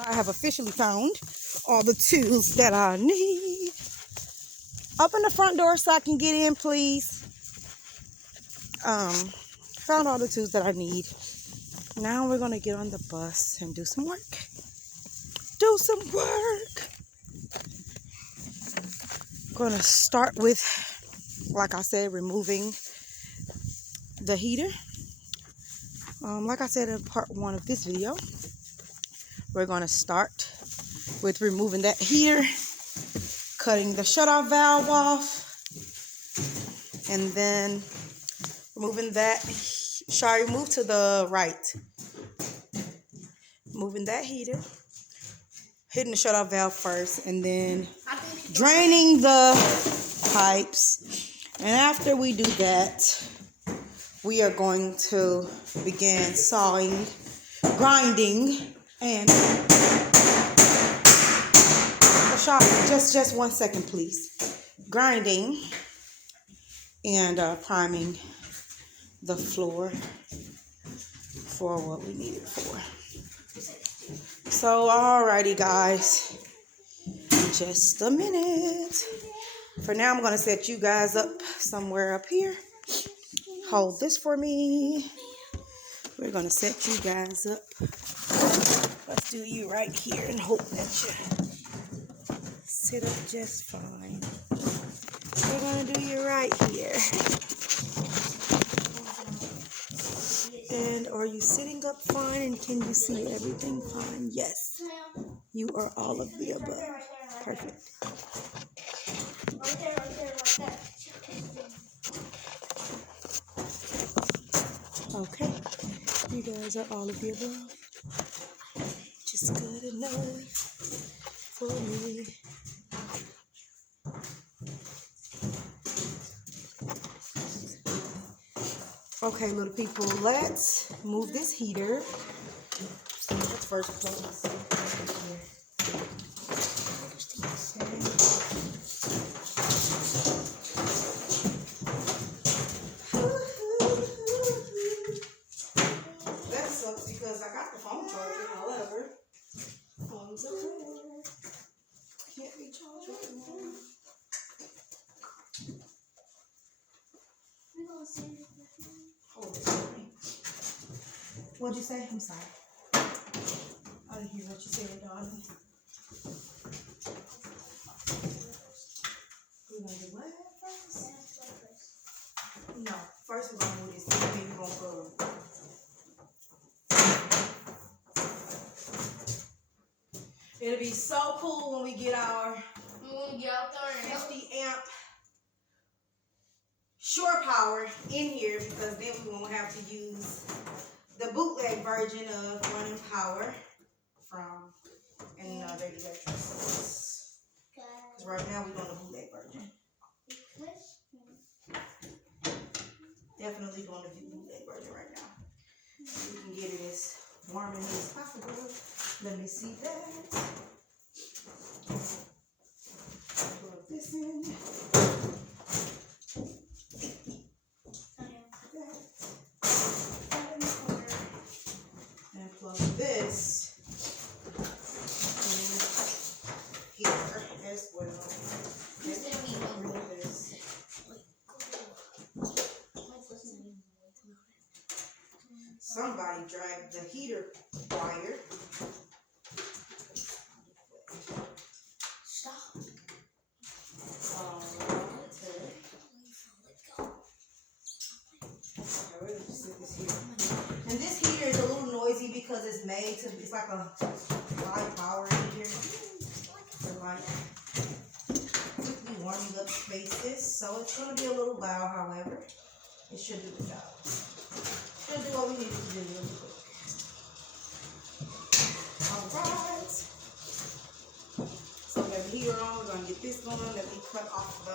So I have officially found all the tools that I need. Open the front door so I can get in, please. Found all the tools that I need. Now we're gonna get on the bus and do some work. Do some work. Gonna start with, like I said, removing the heater. Like I said in part 1 of this video, we're gonna start with removing that heater, cutting the shutoff valve off, and then removing that. Sorry, move to the right. Moving that heater, hitting the shutoff valve first, and then draining the pipes. And after we do that, we are going to begin sawing, grinding, and just 1 second, please. Grinding and priming the floor for what we need it for. So, alrighty, guys, just a minute. For now, I'm gonna set you guys up somewhere up here. Hold this for me. We're gonna set you guys up. Let's do you right here and hope that you sit up just fine. We're gonna do you right here. And are you sitting up fine, and can you see everything fine? Yes. You are all of the above. Perfect. Okay. You guys are all of the above. Just good enough for me. Okay, little people, let's move this heater. Let's first plug this in here. That sucks because I got the phone charger, however. Phone's up there. Can't be charged right now. Hold it for me. What'd you say? I'm sorry. I didn't hear what you said, darling. We're gonna do what first? No, first we're gonna move this. Then we're gonna go. It'll be so cool when we get our 50 amp shore power in here, because then we won't have to use the bootleg version of running power from another electric source. Because right now we're on the bootleg version. Definitely going to do bootleg version right now. We can get it as warm in here as possible. Let me see that. Plug this in. And plug this in here as well. Somebody dragged the heater wire. Stop. And this heater is a little noisy because it's made to, it's like a live power in here. For like quickly warming up spaces. So it's going to be a little loud, however. It should do the job. Should do what we need to do really quick. Alright. So we have the heater on. We're going to get this going. Let me cut off the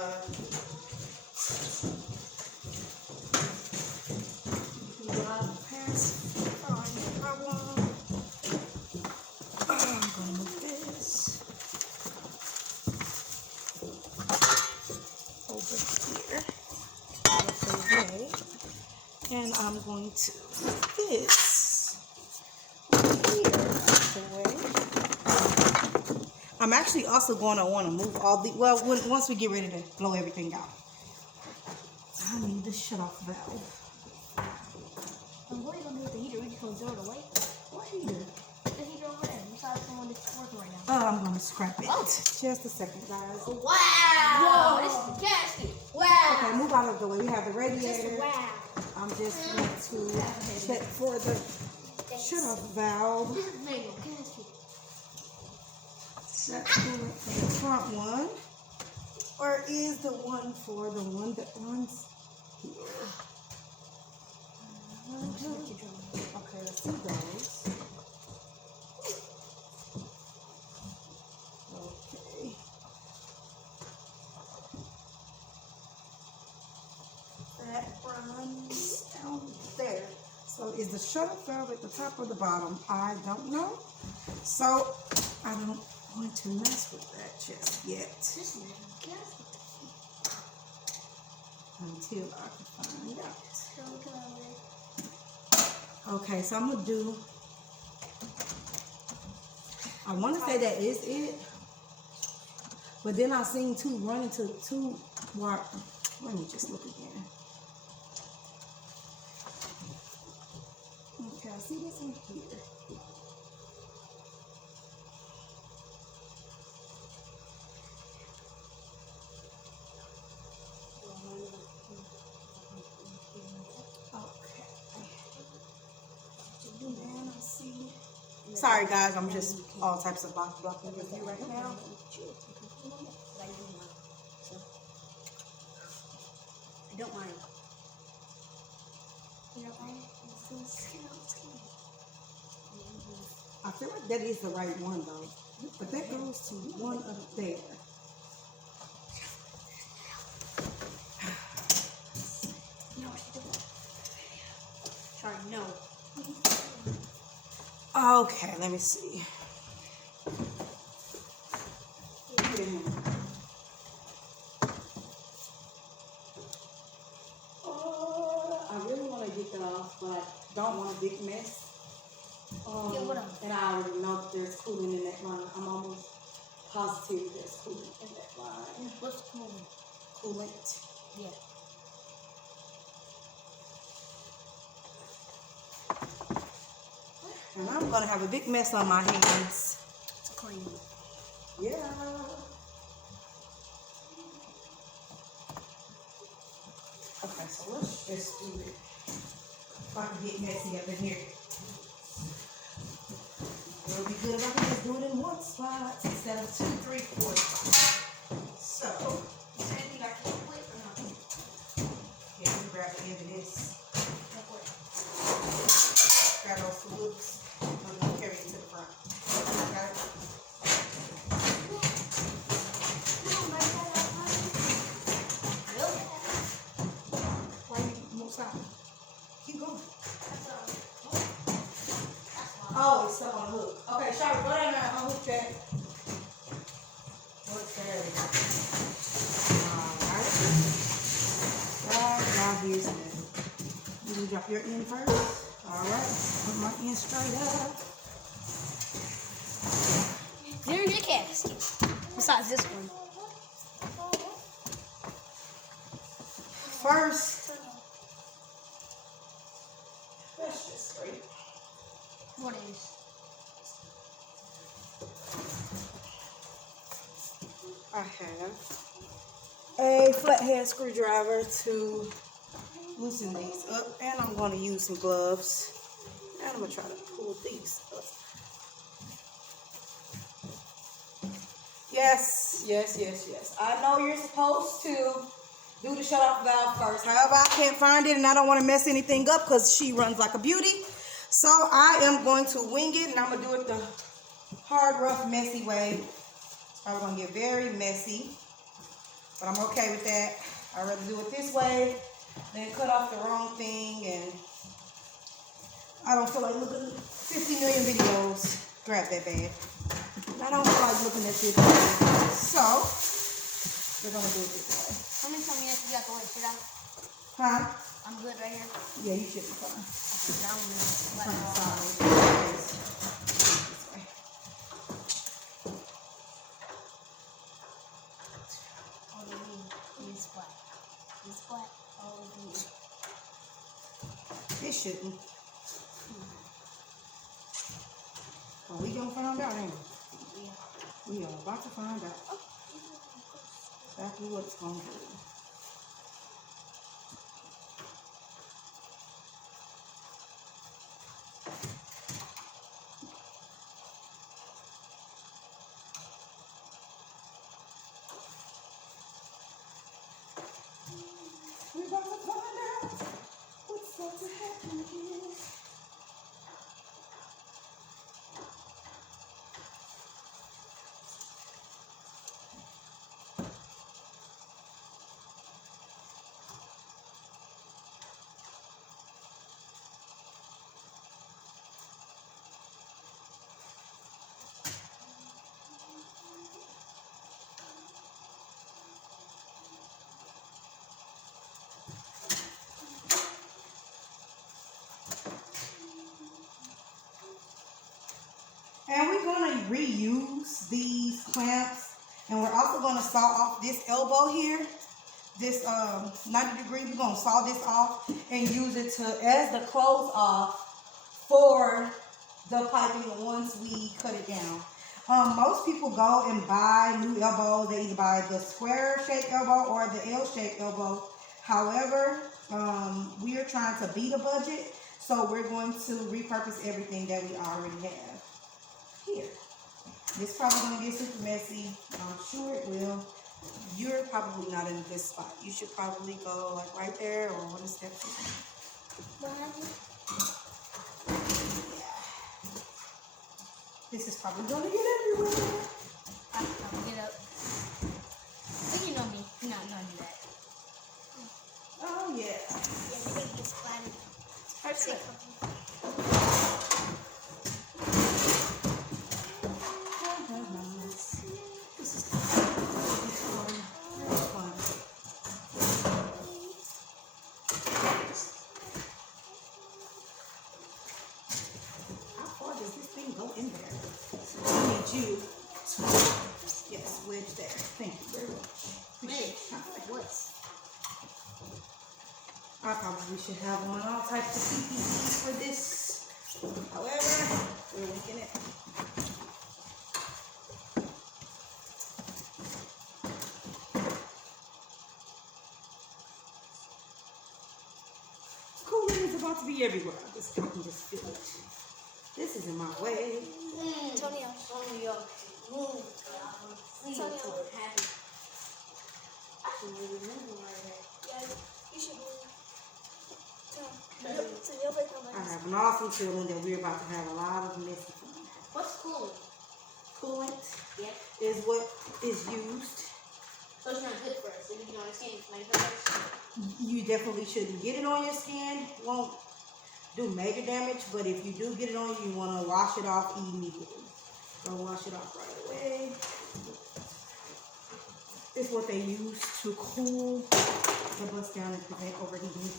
and I'm going to put this here out the way. I'm actually also going to want to move all the, well, once we get ready to blow everything out. I need the shut off valve. What are you going to do with the heater? We just going to throw it away? What heater? The heater over there. Besides the one that's working right now. Oh, I'm going to scrap it. Oh. Just a second, guys. Oh, wow. Whoa, this is the gasket. Wow. Okay, move out of the way. We have the radiator. Wow. I'm just going to check for the shut off valve. This is manual gasket. That's the front one. Or is the one for the one that runs here? Okay, let's see those. Okay. That runs down there. So is the shut-off valve at the top or the bottom? I don't know. So I don't want to mess with that just yet. This is the gasket. Until I can find out. Okay, so I'm gonna do. I want to say that is it, but then I seen two run into two wire. Let me just look again. Okay, I see this in here. Sorry guys, I'm just all types of box blocking with you right now. I don't mind. You don't mind? I feel like that is the right one though. But that goes to one up there. Sorry, no. Okay, let me see. I really want to get that off, but I don't want a big mess. And I already know that there's coolant in that line. I'm almost positive there's coolant in that line. What's coolant? Coolant. Yeah. And I'm going to have a big mess on my hands. It's clean. Yeah. Okay, so let's just do it. If I can get messy up in here. It'll be good if I can just do it in one spot instead of 2, 3, 4 spots. So, is there anything I can flip or not? Yeah, you grab the end of this. Grab those two hooks. I'm going to carry it to the front. Okay? Why you won't stop? Keep going. Oh, it's stuck on the hook. Okay, Shari, go down there and unhook that. There we go. Alright. Now here's the. You drop your end first. Alright. Put my end straight up. There's your casket. Besides this one. First. That's just straight. What is? I have a flathead screwdriver to loosen these up, and I'm going to use some gloves, and I'm going to try to pull these up. Yes, yes, yes, yes. I know you're supposed to do the shut-off valve first. However, I can't find it, and I don't want to mess anything up because she runs like a beauty. So I am going to wing it, and I'm going to do it the hard, rough, messy way. It's probably going to get very messy, but I'm okay with that. I'd rather do it this way than cut off the wrong thing, and I don't feel like looking at 50 million videos. Grab that bag. I don't feel like looking at 50 million. So, we're going to do it this way. How many times you got to wait? Sit down. Huh? I'm good right here. Yeah, you should be fine. Down Sorry. shouldn't. Oh, we gonna find out, ain't we? Yeah. We are about to find out exactly what it's gonna do. We're about to find out what's about to happen here. And we're going to reuse these clamps, and we're also going to saw off this elbow here, this 90 degree. We're going to saw this off and use it to as the close off for the piping once we cut it down. Most people go and buy new elbows. They either buy the square shaped elbow or the L shaped elbow. However, we are trying to beat a budget, so we're going to repurpose everything that we already have here. It's probably going to get super messy. I'm sure it will. You're probably not in a good spot. You should probably go like right there or one step. What happened? Yeah. This is probably going to get everywhere. I'll get up. But you know me. You're not gonna do that. Oh yeah. Yeah, they make it splattered. This is fun. Fun. How far does this thing go in there? I need you to, yes, wedge there. Thank you very much. What's? I probably should have on all types of PPE for this. However, we're making it. Cooling is about to be everywhere. I can just feel it. This is in my way. Antonio. Antonio. Move. Antonio. I should really move right there. Yeah, you should move. So you'll make I have an awesome feeling that we're about to have a lot of messy fun. What's cooling? Coolant Yeah. is what is used. So it's not good for us. If you can understand, it's like hurt. You definitely shouldn't get it on your skin. Won't do major damage, but if you do get it on you, you want to wash it off immediately. Don't wash it off right away. This is what they use to cool the bus down and prevent overheating.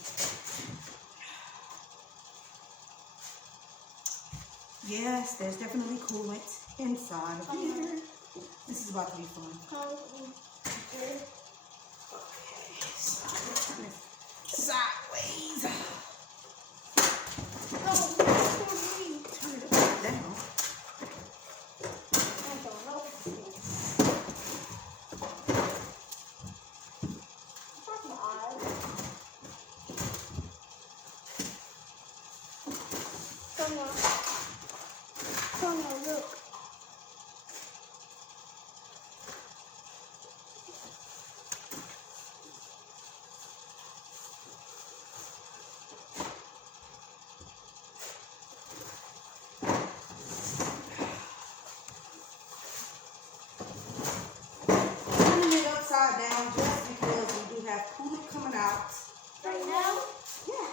Yes, there's definitely coolant inside of here. This is about to be fun. Okay, sideways. Turn it upside down. Antonio, look. Turning it upside down just because we do have coolant coming out. Right now? Yeah.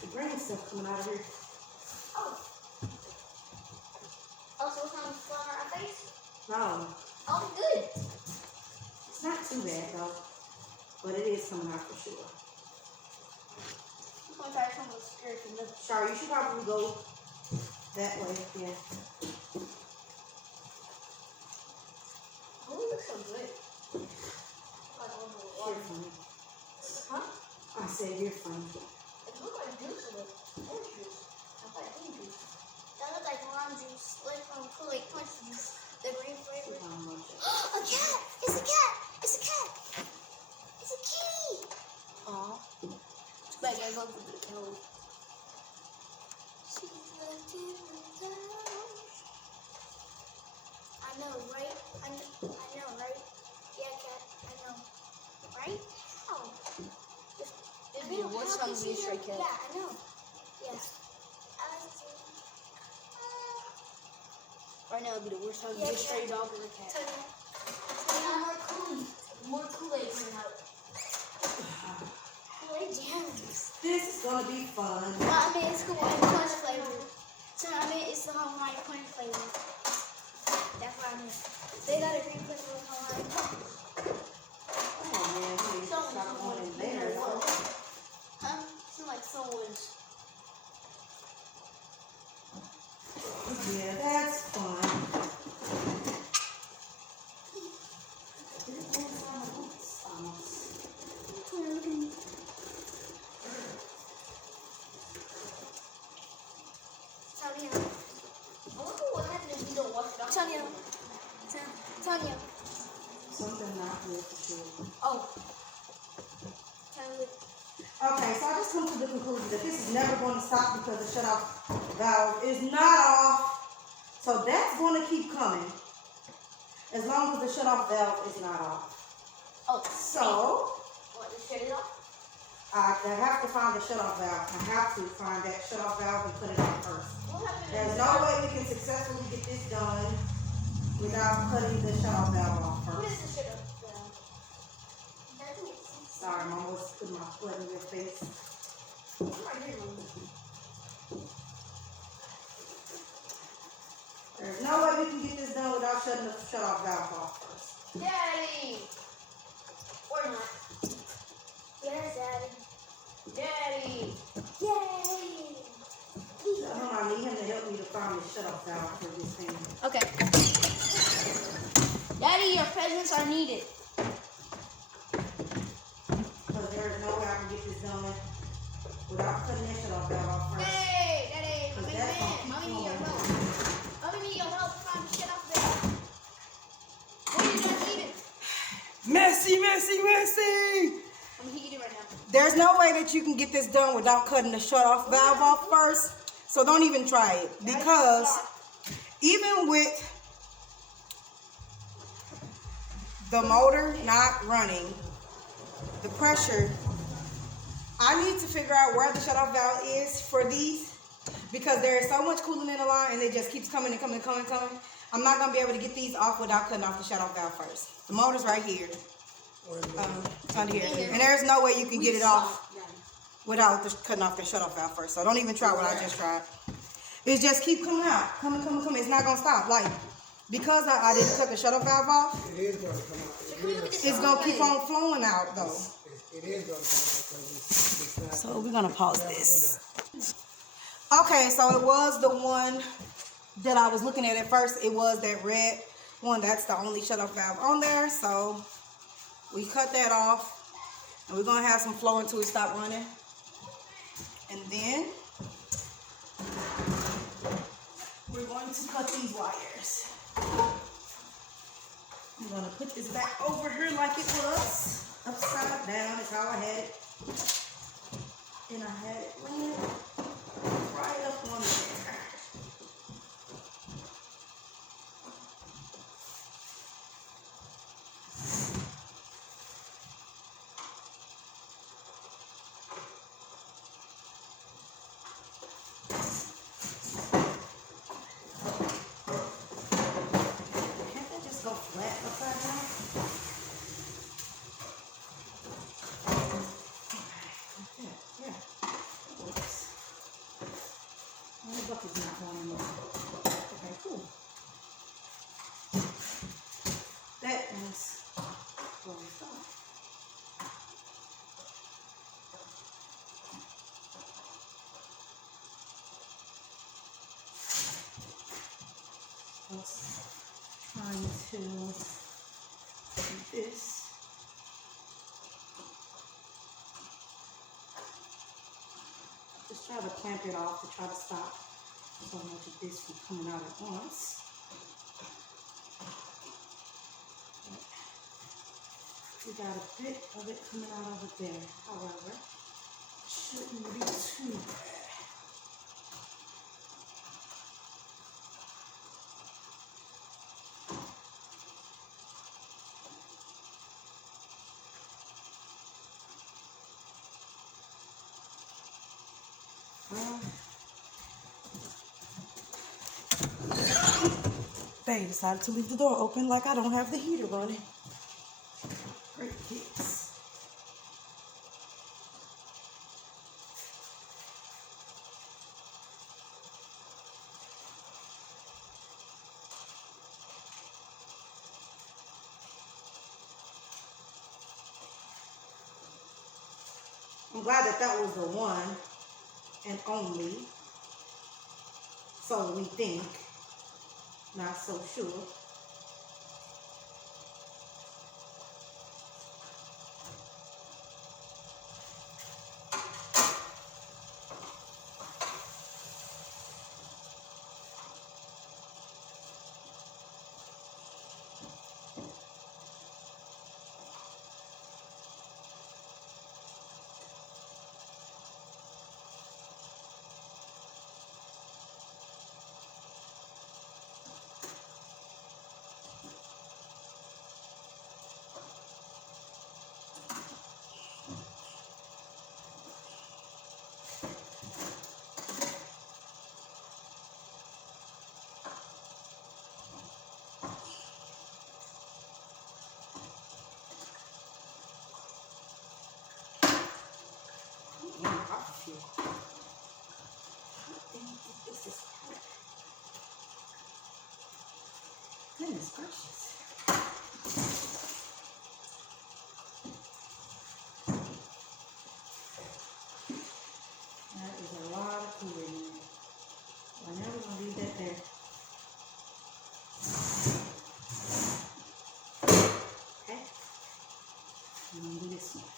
The green stuff coming out of here. Oh. Oh, so it's not flying on our face? No, Oh, good. it's not too bad though, but it is coming out for sure. I'm going to try some of the skirt and the Sorry, you should probably go that way. Yeah. Oh, it looks so good. Like a little water. Here for me. Huh? I said, weird from you. It looks like juice or orange juice. Not like green juice. That looks like lime juice, like from Kool-Aid Punch juice. The green flavor. I don't know. A cat! It's a cat! It's a cat! It's a kitty! Aw. But I go to the hill. She's left in the house. I know, right? I know, right? Yeah, cat. I know. Right? How? It'd be the worst time to be a stray cat. Yeah, I know. Yes. Right now, it'd be the worst time to be a stray dog or a cat. More Kool-Aid coming out. Kool-Aid jams. This is gonna be fun. Well, I mean, it's Kool-Aid Punch flavor. So, I mean, it's the Hawaiian Punch flavor. That's what I mean. They got a green flavor of Hawaiian Punch. Come on, man. Please stop going in there. Huh? It's like someone's. Yeah, that's fun. Tanya. I wonder what happens if you don't wash it off. Tanya. Tanya. Something not good for sure. Oh, Tanya. Okay, so I just come to the conclusion that this is never going to stop because the shut-off valve is not off. So that's going to keep coming as long as the shut-off valve is not off. oh. So What, just shut it off? I have to find the shut-off valve. I have to find that shut-off valve and put it on first. What happened? There's no way we can successfully get this done without cutting the shut-off valve off What first. is the shut off? Sorry, Mom was putting my foot in your face. Right here, Mom. There's no way we can get this done without shutting the shut-off valve off first. Daddy! Or not. Yes, Daddy. Daddy! Yay! Tell him I need him to help me to find the shut-off valve for this thing. Okay. Daddy, your presents are needed. Because there is no way I can get this done without cutting that shut-off valve off first. Hey, Daddy! Because Mommy, that's man. gonna keep Mommy need your going. help. Mommy need your help to find the shit off there. What are you gonna eat it? Messy, messy, messy! I'm gonna eat it right now. There's no way that you can get this done without cutting the shut-off valve off first. So don't even try it. Because even with the motor not running, the pressure, I need to figure out where the shut-off valve is for these because there is so much coolant in the line and it just keeps coming and coming and coming and coming. I'm not going to be able to get these off without cutting off the shut-off valve first. The motor's right here. Under here. And there's no way you can get it off without cutting off the shut-off valve first. So don't even try what I just tried. It just keep coming out. Coming. It's not going to stop. Like, because I didn't cut the shut-off valve off, It is going to come out. it's going to keep on flowing out, though. It is going to come out because it's not. So we're going to pause this. Okay, so it was the one that I was looking at first. It was that red one. That's the only shut-off valve on there. So we cut that off. And we're going to have some flow until it stop running. And then we're going to cut these wires. I'm going to put this back over here like it was. Upside down is how I had it. And I had it laying right up on there. Can't that just go flat upside down? Yeah. Well, the bucket's not going in there. Okay, cool. That is where we start. I was trying to do this. try to clamp it off to try to stop so much of this from coming out at once. We got a bit of it coming out over there, however, shouldn't be too bad. They decided to leave the door open like I don't have the heater running. Great kids. I'm glad that that was the one and only. So we think, not so sure. Goodness gracious. That is a lot of cooling in there. I'm never going to leave that there. Okay. I'm going to do this one.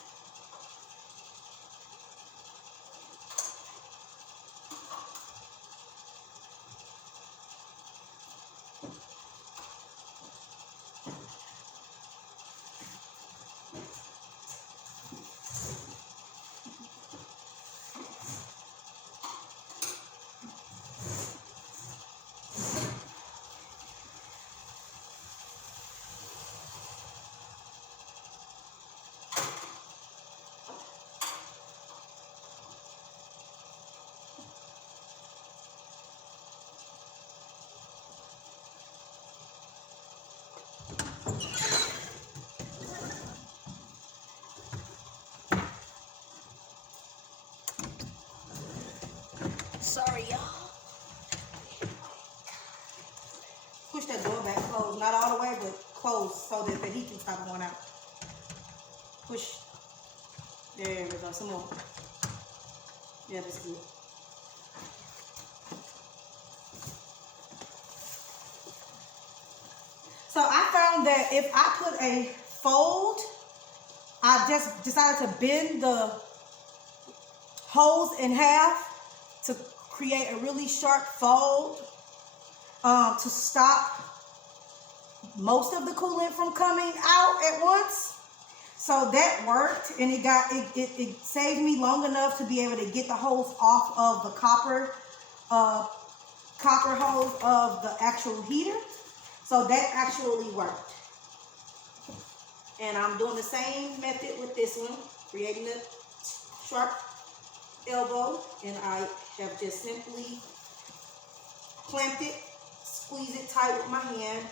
Sorry, y'all. Push that door back closed. Not all the way, but close so that the heat can stop going out. Push. There we go. Some more. Yeah, that's good. So I found that if I put a fold, I just decided to bend the hose in half to create a really sharp fold to stop most of the coolant from coming out at once. So that worked, and it saved me long enough to be able to get the hose off of the copper hose of the actual heater. So that actually worked. And I'm doing the same method with this one, creating a sharp elbow, and I have just simply clamped it, squeeze it tight with my hand,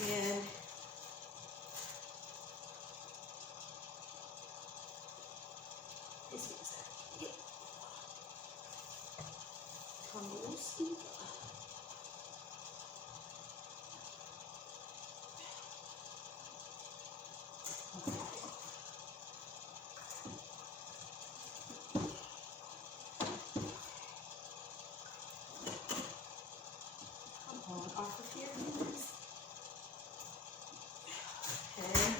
and this is it. Come loose. Off of here. Okay.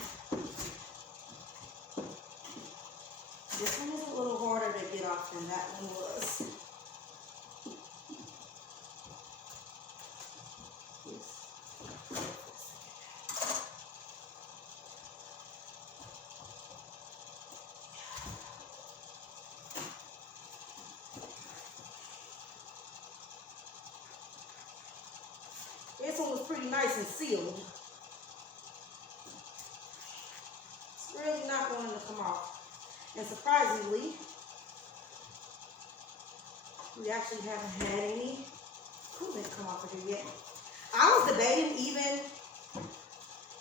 This one is a little harder to get off than that one was. This one was pretty nice and sealed. It's really not going to come off. And surprisingly, we actually haven't had any coolant come off of here yet. I was debating even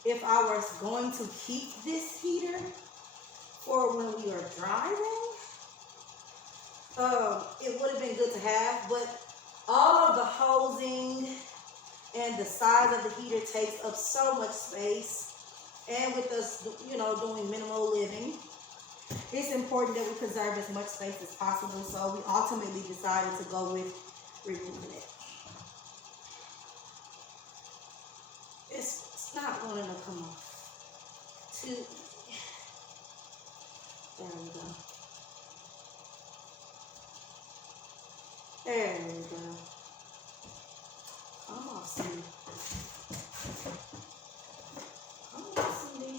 if I was going to keep this heater for when we are driving. It would have been good to have, but all of the hosing and the size of the heater takes up so much space. And with us, you know, doing minimal living, it's important that we preserve as much space as possible. So we ultimately decided to go with removing it. It's not going to come off too easy. There we go. There we go. Come on, Cindy. Come on, Cindy.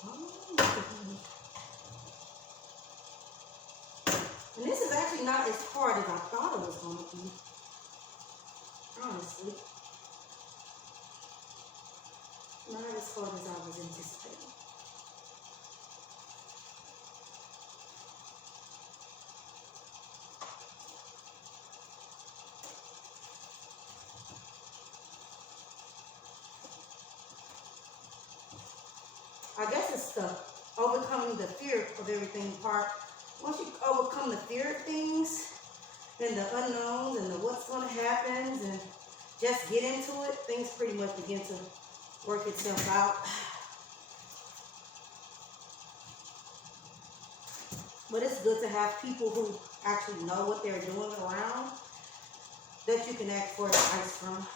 Come on, Cindy. And this is actually not as hard as I thought it was going to be. Honestly. Not as hard as I was anticipating. I guess it's the overcoming the fear of everything part. Once you overcome the fear of things and the unknowns and the what's going to happen and just get into it, things pretty much begin to work itself out. But it's good to have people who actually know what they're doing around that you can ask for advice from.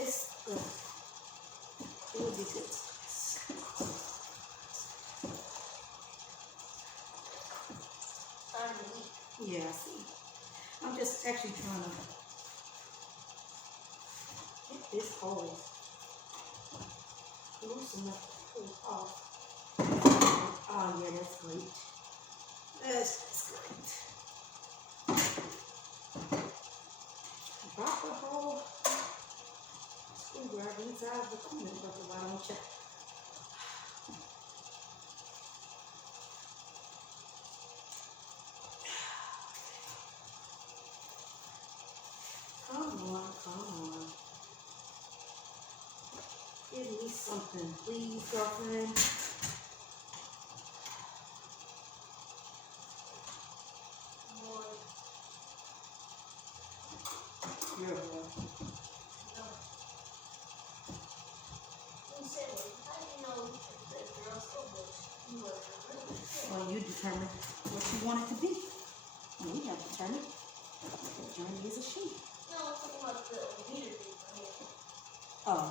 It's good. It will be good. Yeah, I see. I'm just actually trying to get this hose loose enough to pull off. Oh yeah, that's great. That's great. Drop the whole screwdriver inside the coolant bucket. Why don't you? Come on, come on. Give me something, please, girlfriend. You're one. Well, you determine what you want it to be. And we have determined that Journey is a she. No, I'm talking about the meter thing. Oh,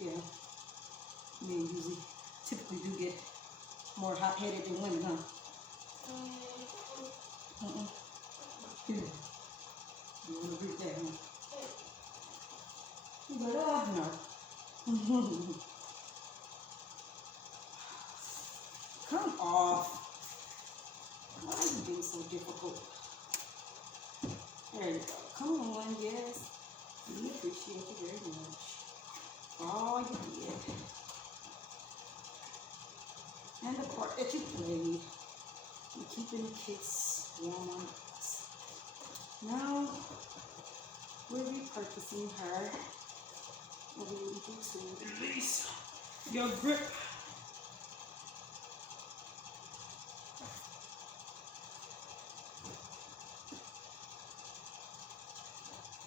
yeah. Men usually typically do get more hot-headed than women, huh? You want to agree with that, huh? But, no. Come off. Why are you being so difficult? There you go. Come on, yes. We appreciate you very much. All you did. And the part that you played. And keeping the kids warm on us. Now, we're repurposing her. And we need you to release your grip.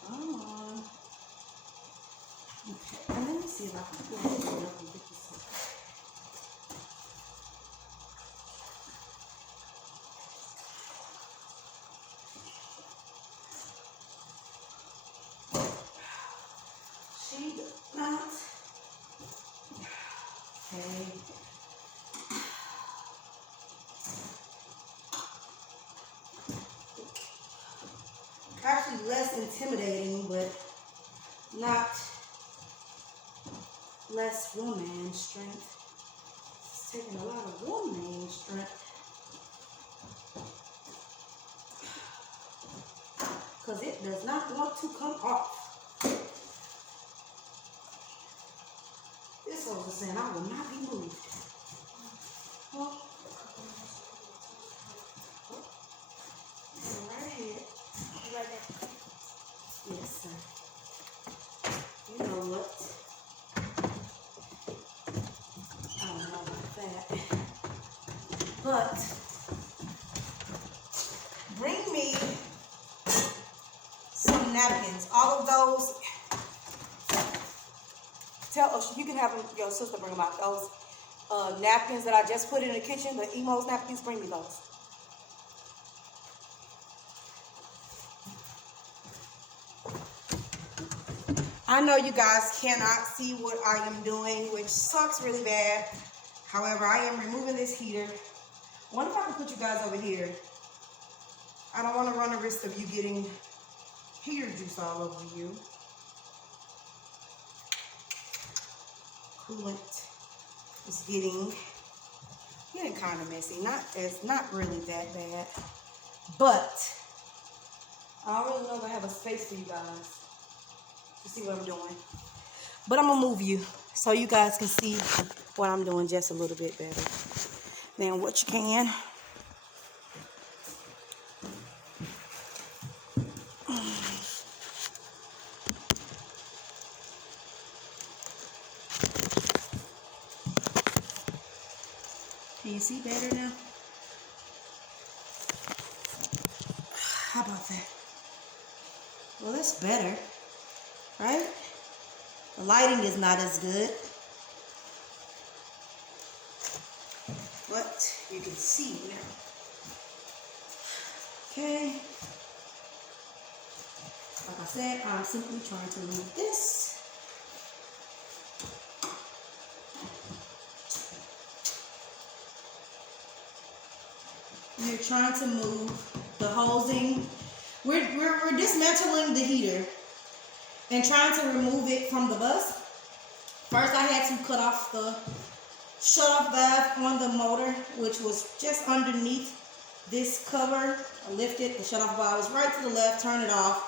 Come on. Okay, and let me see if I can pull this up and get this up. She does not. Okay. Actually less intimidating, but not less woman strength. It's taking a lot of woman strength. Because it does not want to come off. This holster saying I will not be moved. Well, right ahead. Right there. Yes, sir. You know what? I don't know about that. But bring me some napkins. All of those. You can have your sister bring them out. Those napkins that I just put in the kitchen, the Emo's napkins, bring me those. I know you guys cannot see what I am doing, which sucks really bad. However, I am removing this heater. I wonder if I can put you guys over here. I don't want to run the risk of you getting heater juice all over you. Coolant is getting kind of messy. It's not really that bad, but I don't really know if I have a space for you guys to see what I'm doing. But I'm gonna move you so you guys can see what I'm doing just a little bit better than what you can. Can you see better now? How about that? Well, that's better, right? The lighting is not as good, but you can see now. Okay. Like I said, I'm simply trying to remove this. We're trying to move the hosing. We're dismantling the heater and trying to remove it from the bus. First, I had to cut off the shut-off valve on the motor, which was just underneath this cover. I lifted the shut-off valve, was right to the left, turn it off.